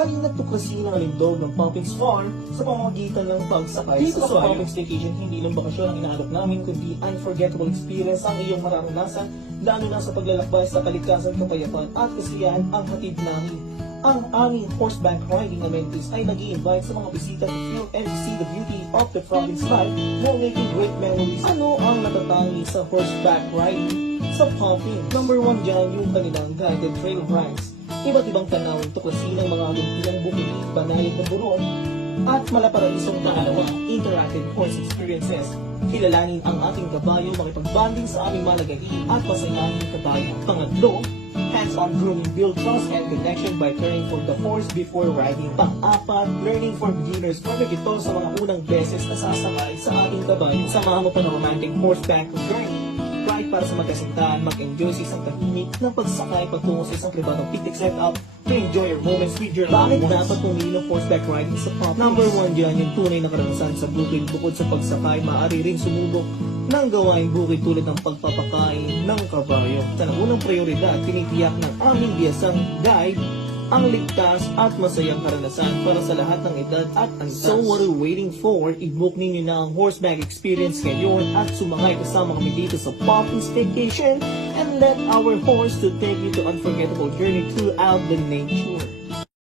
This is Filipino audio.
Halina't tuklasin ang alindog ng Poppins Farm sa pamamagitan ng pagsakay sa Poppins Vacation. Hindi lang bakasyon ang inaanap namin, kundi unforgettable experience ang iyong mararanasan, lalo na sa paglalakbay sa kalikasan, kapayapaan at kasiyahan ang hatid namin. Ang aming horseback riding amenities ay nag-i-invite sa mga bisita to feel and see the beauty of the province life while making great memories. Ano ang natatangi sa horseback riding sa Poppins? Number 1 dyan yung kanilang guided trail rides. Iba't ibang tanawin tuklasin ang mga luntiang bukid, banayad na buron, at malaparaisong dalawa interactive horse experiences. Kilalanin ang ating kabayo, makipagbanding sa aming malagahi at masayahin kabayo. Pangatlo, hands-on grooming, build trust and connection by caring for the horse before riding. Pang-apat, learning for beginners. Pwede ito sa mga unang beses na sasakay sa ating kabayo. Samahan mo pa ng romantic horseback journey. Ride para sa magkasintahan, mag-enjoy sa isang tahimik ng pagsakay patungo sa isang pribadong picnic setup to enjoy your moments with your loved ones. Bakit dapat pumili ng horseback riding sa Poppins? Number 1 dyan, yung tunay na karanasan sa bukid. Bukod sa pagsakay, maaari ring sumubok ng gawain bukid tulad ng pagpapakain ng kabayo. Sa unang prioridad, tinitiyak ng aming biyasang guide ang ligtas at masayang karanasan para sa lahat ng edad at antas. So what are you waiting for? I-book ninyo na ang horseback experience ngayon at sumakay kasama kami dito sa Poppins Vacation and let our horse to take you to unforgettable journey throughout the nature.